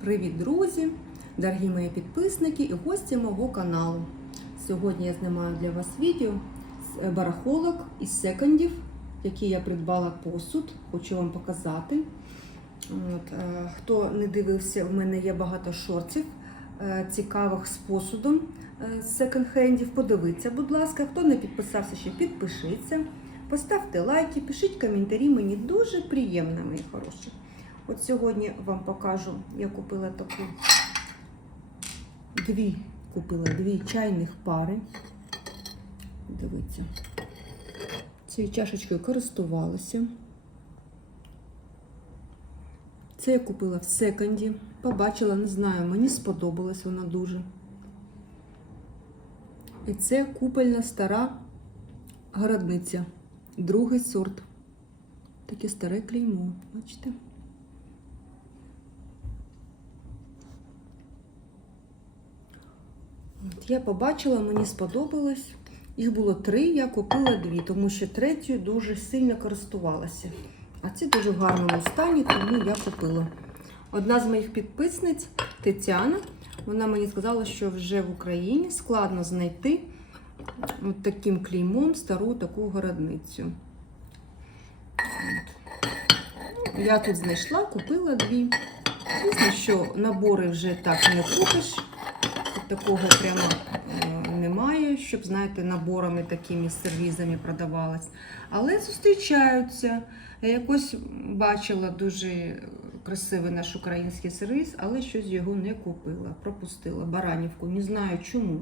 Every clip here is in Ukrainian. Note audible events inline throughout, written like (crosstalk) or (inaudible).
Привіт, друзі, дорогі мої підписники і гості мого каналу. Сьогодні я знімаю для вас відео з е, барахолок із секондів, які я придбала посуд. Хочу вам показати. От, е, хто не дивився, в мене є багато шортів е, цікавих з посудом з секонд-хендів. Подивіться, будь ласка, хто не підписався ще, підпишіться. Поставте лайки, пишіть коментарі, мені дуже приємно, мої хороші. От сьогодні вам покажу, я купила таку дві, купила дві чайних пари. Дивіться. Цією чашечкою користувалася. Це я купила в секонді. Побачила, не знаю, мені сподобалась вона дуже. І це купельна стара городниця. Другий сорт. Таке старе клеймо, бачите? От я побачила, мені сподобалось. Їх було три, я купила дві, тому що третю дуже сильно користувалася. А ці дуже в гарному стані, тому я купила. Одна з моїх підписниць Тетяна, вона мені сказала, що вже в Україні складно знайти от таким клеймом стару таку городницю. От. Я тут знайшла, купила дві. Звісно, що набори вже так не купиш. Такого прямо е, немає, щоб, знаєте, наборами такими сервізами продавалось. Але зустрічаються. Я якось бачила дуже красивий наш український сервіс, але щось його не купила, пропустила. Баранівку. Не знаю чому.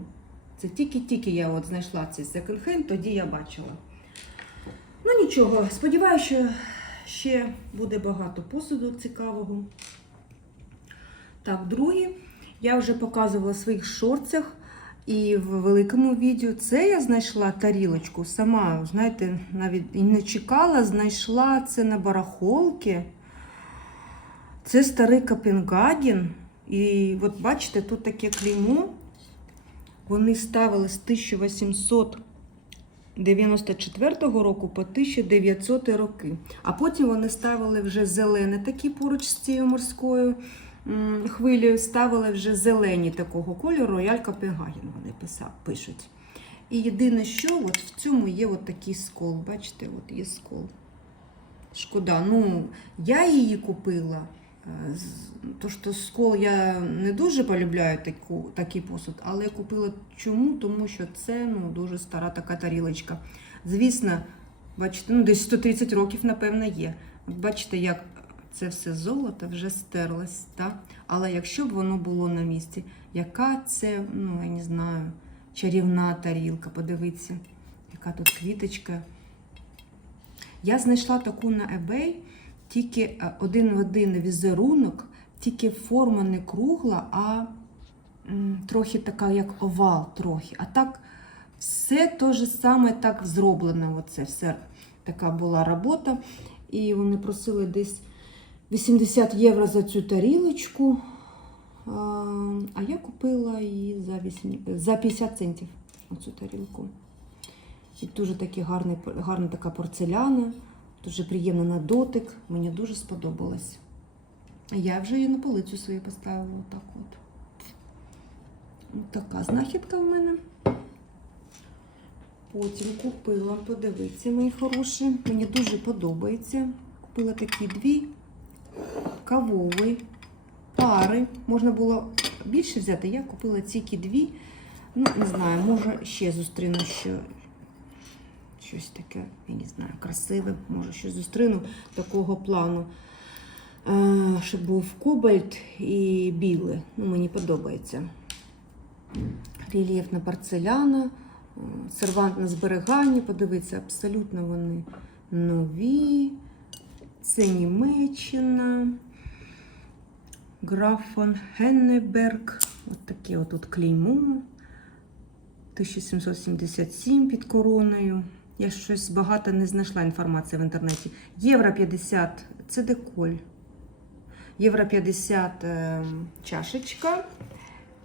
Це тільки-тільки я от знайшла цей секонд-хенд, тоді я бачила. Ну нічого, сподіваюся, що ще буде багато посуду цікавого. Так, другі. Я вже показувала в своїх шорцях і в великому відео. Це я знайшла тарілочку сама, знаєте, навіть і не чекала, знайшла це на барахолки. Це старий Копенгаген. І от бачите, тут таке клеймо. Вони ставили з 1894 року по 1900 роки. А потім вони ставили вже зелене такі поруч з цією морською хвилею, ставили вже зелені такого кольору, Рояль Копенгаген вони писав, пишуть. І єдине, що от в цьому є от такий скол. Бачите, от є скол. Шкода. Ну, я її купила. е, То що скол я не дуже полюбляю таку, такий посуд, але я купила чому? Тому що це ну, дуже стара така тарілочка. Звісно, бачите, ну десь 130 років, напевно, є. Бачите, як це все золото вже стерлось, так? Але якщо б воно було на місці, яка це, ну, я не знаю, чарівна тарілка, подивіться, яка тут квіточка. Я знайшла таку на eBay, тільки е, один в один візерунок, тільки форма не кругла, а трохи така, як овал, трохи. А так все те ж саме так зроблено. Оце все така була робота. І вони просили десь 80 євро за цю тарілочку. А, я купила її за, 8, за 50 центів оцю тарілку. І дуже такі гарний, гарна така порцеляна, дуже приємна на дотик. Мені дуже сподобалось. Я вже її на полицю свою поставила. Отак от. От така знахідка в мене. Потім купила, подивіться, мої хороші. Мені дуже подобається. Купила такі дві кавові пари. Можна було більше взяти. Я купила тільки дві. Ну, не знаю, може ще зустріну що щось таке, я не знаю, красиве, може щось зустріну такого плану. Е, щоб був кобальт і біле. Ну, мені подобається. Рельєфна порцеляна, е, сервант на зберіганні, подивіться, абсолютно вони нові. Це Німеччина. Графон Геннеберг. От таке отут клеймо. 1777 під короною. Я щось багато не знайшла інформації в інтернеті. Євро 50 це деколь. Євро 50 е, чашечка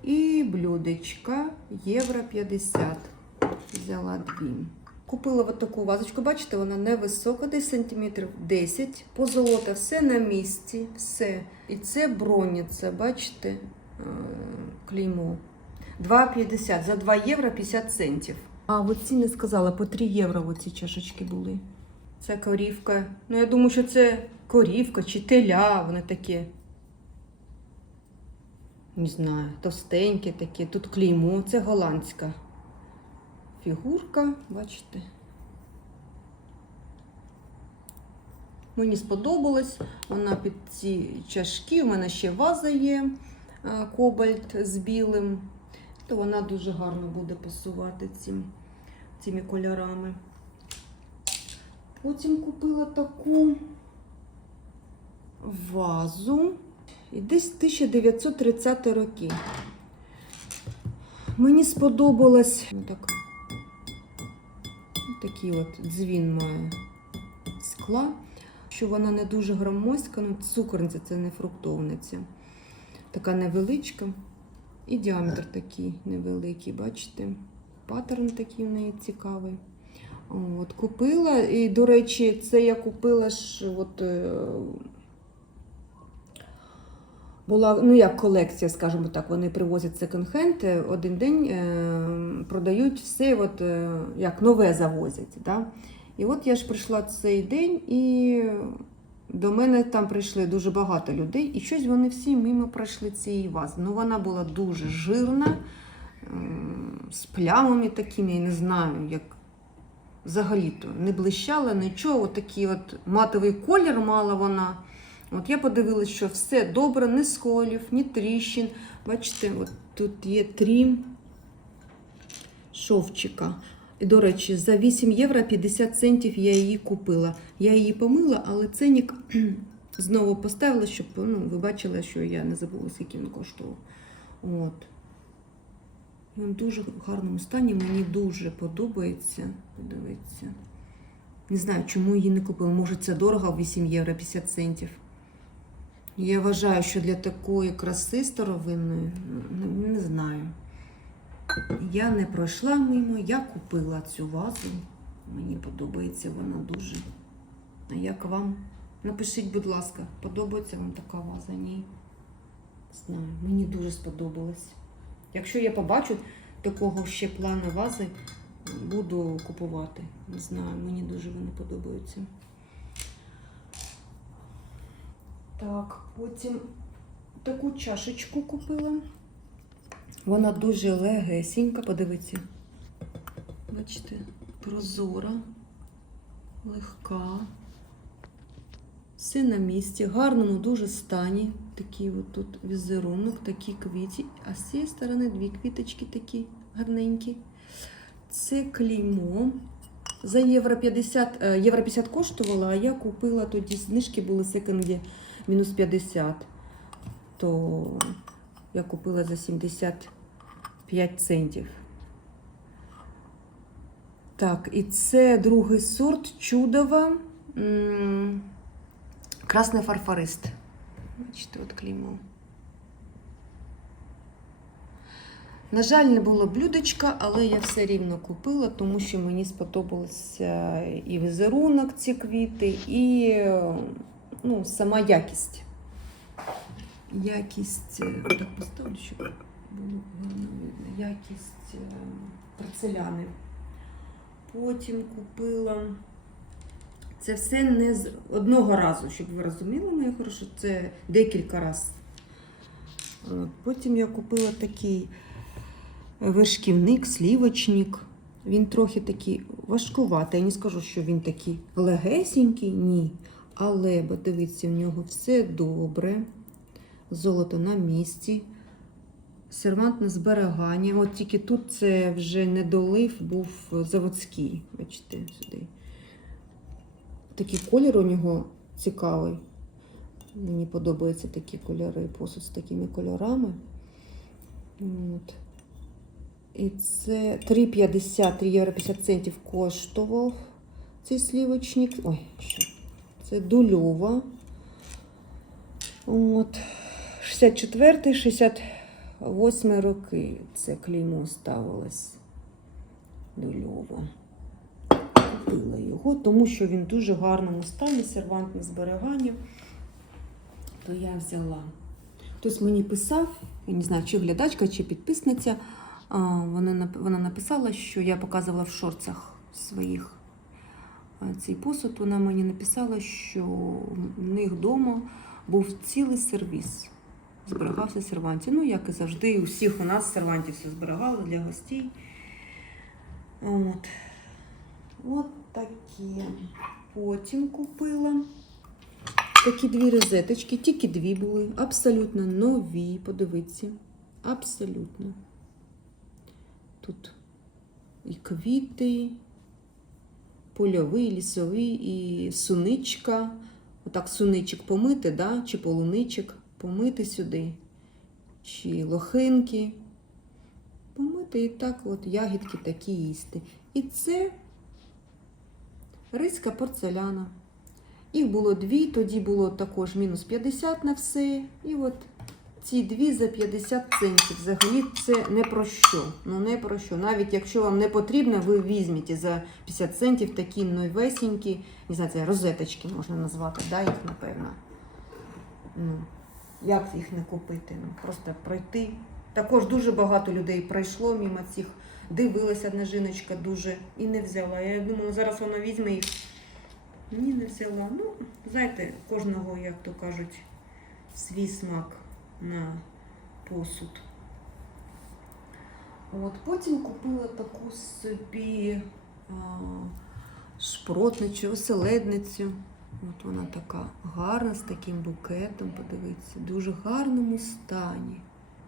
і блюдечка. Євро 50. Взяла дві. Купила от таку вазочку, бачите, вона невисока, десь сантиметрів 10. Позолота, все на місці, все. І це броніця, бачите, е, клеймо. 2,50 за 2 євро 50 центів. А от ці не сказала, по 3 євро оці чашечки були. Це корівка. Ну, я думаю, що це корівка чи теля, вони такі. Не знаю, товстенькі такі. Тут клеймо, це голландська фігурка, бачите. Мені сподобалось. Вона під ці чашки. У мене ще ваза є е, кобальт з білим. То вона дуже гарно буде пасувати цим, цими кольорами. Потім купила таку вазу. І десь 1930 роки. Мені сподобалась така. Такий от дзвін має скла, що вона не дуже громоздька, ну цукорниця це не фруктовниця. Така невеличка. І діаметр такий невеликий, бачите? Паттерн такий в неї цікавий. От, купила. І, до речі, це я купила ж от, е, була, ну як колекція, скажімо так, вони привозять секонд-хенд, один день е, продають все, от, е, як нове завозять. Да? І от я ж прийшла цей день, і до мене там прийшли дуже багато людей, і щось вони всі мимо пройшли цієї вази. Ну, вона була дуже жирна, ем, з плямами такими, я не знаю, як взагалі-то не блищала нічого. Такий от матовий колір мала вона. От я подивилася, що все добре, ні сколів, ні тріщин. Бачите, от тут є три шовчика. І, до речі, за 8 євро 50 центів я її купила. Я її помила, але ценник (clears throat) знову поставила, щоб ну, ви бачили, що я не забула, скільки він коштував. От. Він дуже в гарному стані, мені дуже подобається. Подивіться. Не знаю, чому її не купила. Може, це дорого 8 євро 50 центів. Я вважаю, що для такої краси старовинної, не, не знаю. Я не пройшла мимо, я купила цю вазу. Мені подобається вона дуже. А як вам? Напишіть, будь ласка, подобається вам така ваза? Ні. Знаю, мені дуже сподобалось. Якщо я побачу такого ще плану вази, буду купувати. Не знаю, мені дуже вони подобаються. Так, потім таку чашечку купила. Вона дуже легесенька, подивіться. Бачите, прозора, легка. Все на місці, гарному дуже стані. Такий от тут візерунок, такі квіті. А з цієї сторони дві квіточки такі гарненькі. Це клеймо. За євро 50, е, євро 50 коштувала, а я купила тоді знижки були секонді мінус 50. То я купила за 75 центів. Так, і це другий сорт чудова. Красний фарфорист. Бачите, от клеймо. На жаль, не було блюдечка, але я все рівно купила, тому що мені сподобався і візерунок ці квіти, і ну, сама якість. Якість, е, так поставлю, щоб було гарно видно. Якість е, порцеляни. Потім купила. Це все не з одного разу, щоб ви розуміли, моє хороше, це декілька разів. Потім я купила такий вершківник, слівочник. Він трохи такий важкуватий. Я не скажу, що він такий легесенький, ні. Але, дивіться, в нього все добре. Золото на місці. Сервантне зберігання. От тільки тут це вже недолив був заводський. Бачите, сюди. Такий колір у нього цікавий. Мені подобаються такі кольори, посуд з такими кольорами. От. І це 3,50 3 євро 50 центів коштував цей слівочник. Ой, що? Це дульова. От. 64 68 роки це клеймо ставилось. Дульова. купила його, тому що він в дуже гарному стані, сервантне зберігання. То я взяла. Хтось мені писав, я не знаю, чи глядачка, чи підписниця. Вона, написала, що я показувала в шорцах своїх цей посуд. Вона мені написала, що в них вдома був цілий сервіс. Зберігався серванті. Ну, як і завжди, у всіх у нас серванті все зберігали для гостей. От. От такі. Потім купила такі дві розеточки, тільки дві були, абсолютно нові. Подивіться. Абсолютно. Тут і квіти, польовий, лісовий, і суничка. Отак суничок помити, да? чи полуничок помити сюди. Чи лохинки. Помити і так от ягідки такі їсти. І це ризька порцеляна. Їх було дві, тоді було також мінус 50 на все. І от ці дві за 50 центів. Взагалі це не про що. Ну не про що. Навіть якщо вам не потрібно, ви візьмете за 50 центів такі новесенькі, не знаю, це розеточки можна назвати, да, їх, напевно. Ну, як їх не купити? Ну, просто пройти. Також дуже багато людей пройшло мимо цих, дивилася одна жіночка дуже і не взяла. Я думала, зараз вона візьме їх. Ні, не взяла. Ну, знаєте, кожного, як то кажуть, свій смак на посуд. От, потім купила таку собі а, шпротницю, оселедницю. От вона така гарна, з таким букетом, подивіться, в дуже гарному стані.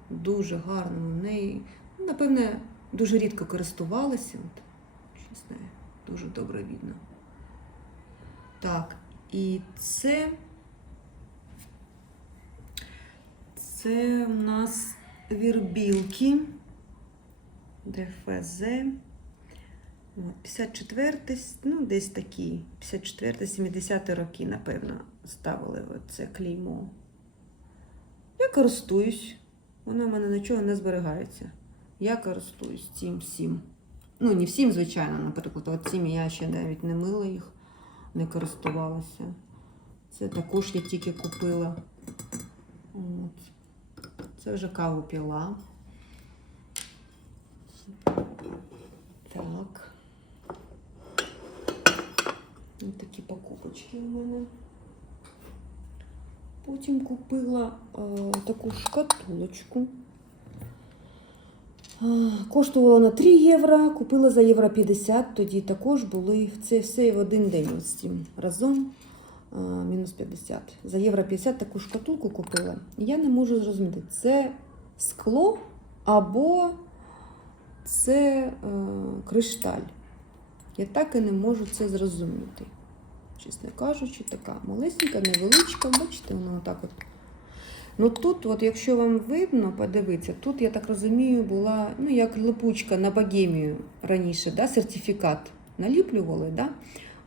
Дуже гарному. В неї, ну, напевне, дуже рідко користувалася. От, щось дуже добре видно. Так, і це. Це у нас вірбілки. ДФЗ. От, 54, ну, десь такі, 54-70 роки, напевно, ставили це клеймо. Я користуюсь. Воно в мене нічого не зберігається. Я користуюсь цим всім. Ну, не всім, звичайно, наприклад, от цим я ще навіть не мила їх, не користувалася. Це також я тільки купила. От. Це вже каву піла. Так. Ось такі покупочки у мене. Потім купила е, таку шкатулочку. Е, коштувала на 3 євро, купила за євро 50, тоді також були це все в один день з цим разом. Е, Мінус 50. За євро 50 таку шкатулку купила. Я не можу зрозуміти, це скло або це е, кришталь. Я так і не можу це зрозуміти. Чесно кажучи, така малесенька, невеличка, бачите, вона отак от. Ну тут, от, якщо вам видно, подивитися, тут, я так розумію, була, ну, як липучка на богемію раніше, да, сертифікат наліплювали. Да?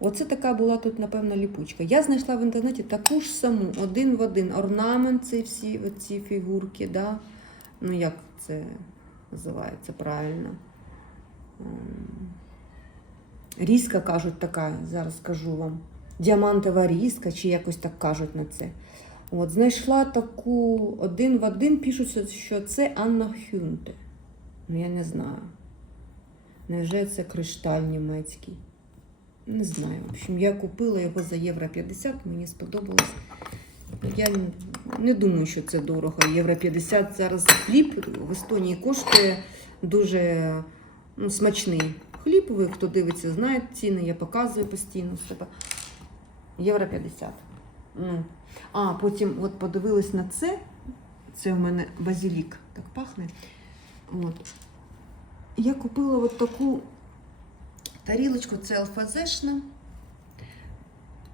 Оце така була тут, напевно, ліпучка. Я знайшла в інтернеті таку ж саму, один в один. Орнамент, ці всі ці фігурки, да? ну як це називається правильно. Ем, Різка кажуть така, зараз скажу вам. Діамантова різка, чи якось так кажуть на це. От, знайшла таку один в один, пишуть, що це Анна Хюнте. Ну, я не знаю. Невже це кришталь німецький? Не знаю. В общем, я купила його за євро 50, мені сподобалось. Я не думаю, що це дорого. Євро 50 зараз хліб в Естонії коштує дуже ну, смачний хліб. Ви, хто дивиться, знають ціни, я показую постійно себе. Євро 50. Ну. А, потім от подивилась на це. Це в мене базилік так пахне. От. Я купила от таку тарілочку, це алфазешна.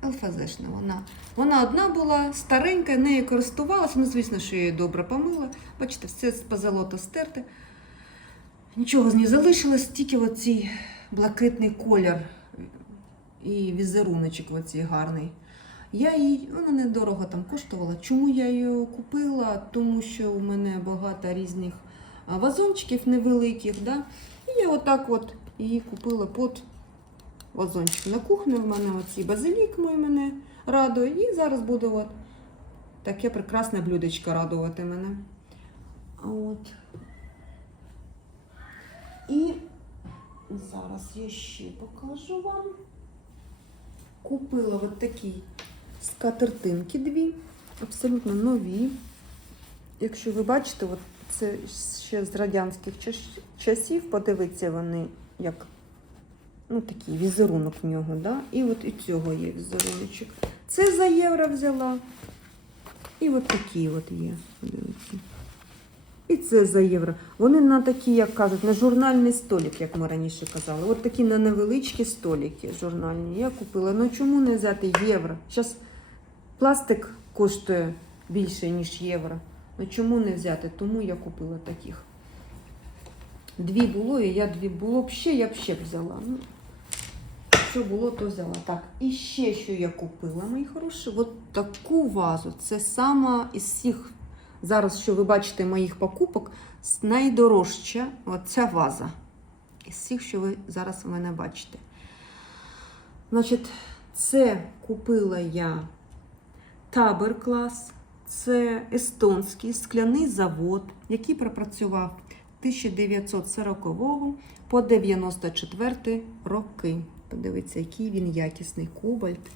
Алфазешна вона. Вона одна була, старенька, нею користувалася. Ну, звісно, що я її добре помила. Бачите, все з позолота стерте. Нічого з неї залишилось, тільки оцей блакитний колір і візеруночок оцей гарний. Я її, вона недорого там коштувала. Чому я її купила? Тому що у мене багато різних вазончиків невеликих. Да? І я отак от її купила під вазончик на кухню. В мене оці базилік мой мене радує. І зараз буде от таке прекрасне блюдечко радувати мене. От. І зараз я ще покажу вам. Купила от такі скатертинки дві, абсолютно нові. Якщо ви бачите, от це ще з радянських часів, подивіться вони, як ну, такий візерунок в нього. Да? І от і цього є візеруночок. Це за євро взяла. І от такі от є. Подивіться. І це за євро. Вони на такі, як кажуть, на журнальний столик, як ми раніше казали. От такі на невеличкі столики журнальні. Я купила. Ну чому не взяти євро? Зараз пластик коштує більше, ніж євро. Ну чому не взяти? Тому я купила таких. Дві було, і я дві було ще, я б ще б взяла. Ну, що було, то взяла. Так, і ще що я купила, мої хороші, от таку вазу. Це сама із всіх, зараз, що ви бачите, моїх покупок, найдорожча оця ваза. Із всіх, що ви зараз у мене бачите. Значить, це купила я табер клас. Це естонський скляний завод, який пропрацював 1940 по 94 роки. Подивіться, який він якісний кобальт.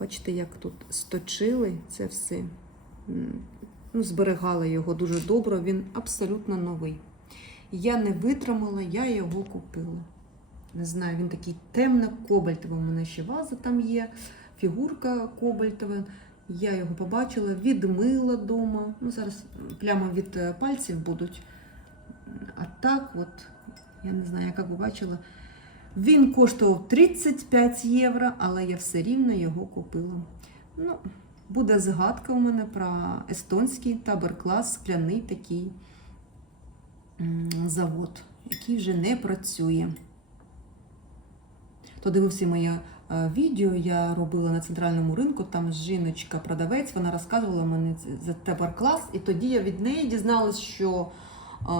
Бачите, як тут сточили це все. Ну, зберігали його дуже добре, він абсолютно новий. Я не витримала, я його купила. Не знаю, він такий темно-кобальтовий. У мене ще ваза там є, фігурка кобальтова. Я його побачила, відмила вдома. Ну, зараз плями від е, пальців будуть. А так, от, я не знаю, як ви бачила, він коштував 35 євро, але я все рівно його купила. Ну, буде згадка у мене про естонський табер-клас, скляний такий завод, який вже не працює. Хто дивився моє е, відео, я робила на центральному ринку, там жіночка-продавець, вона розказувала мені за табер-клас, і тоді я від неї дізналась, що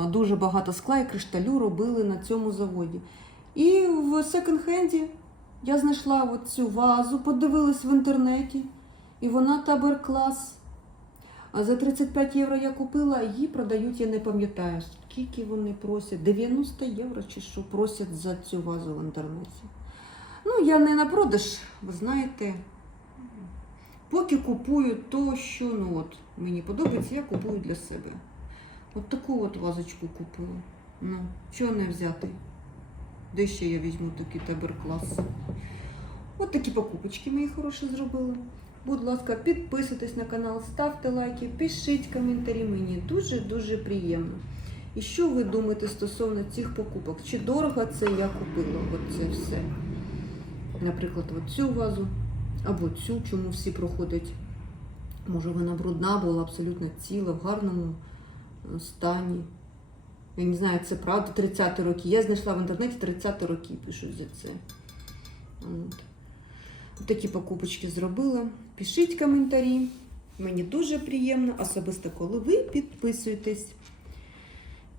дуже багато скла і кришталю робили на цьому заводі. І в секонд-хенді я знайшла цю вазу, подивилась в інтернеті, і вона табер-клас. А за 35 євро я купила, її продають, я не пам'ятаю, скільки вони просять. 90 євро чи що просять за цю вазу в інтернеті. Ну, я не на продаж, ви знаєте. Поки купую то, що ну, от, мені подобається, я купую для себе. От таку от вазочку купила. Ну, чого не взяти? Де ще я візьму такий табер-клас? От такі покупочки мої хороші зробила. Будь ласка, підписуйтесь на канал, ставте лайки, пишіть коментарі. Мені дуже-дуже приємно. І що ви думаєте стосовно цих покупок? Чи дорого це я купила? От це все. Наприклад, от цю вазу або цю, чому всі проходять. Може, вона брудна була абсолютно ціла, в гарному стані. Я не знаю, це правда 30 роки. Я знайшла в інтернеті 30 роки пишуть за це. От. Такі покупочки зробила. Пишіть коментарі. Мені дуже приємно, особисто коли ви підписуєтесь.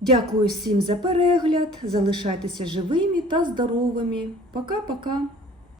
Дякую всім за перегляд. Залишайтеся живими та здоровими. Пока-пока.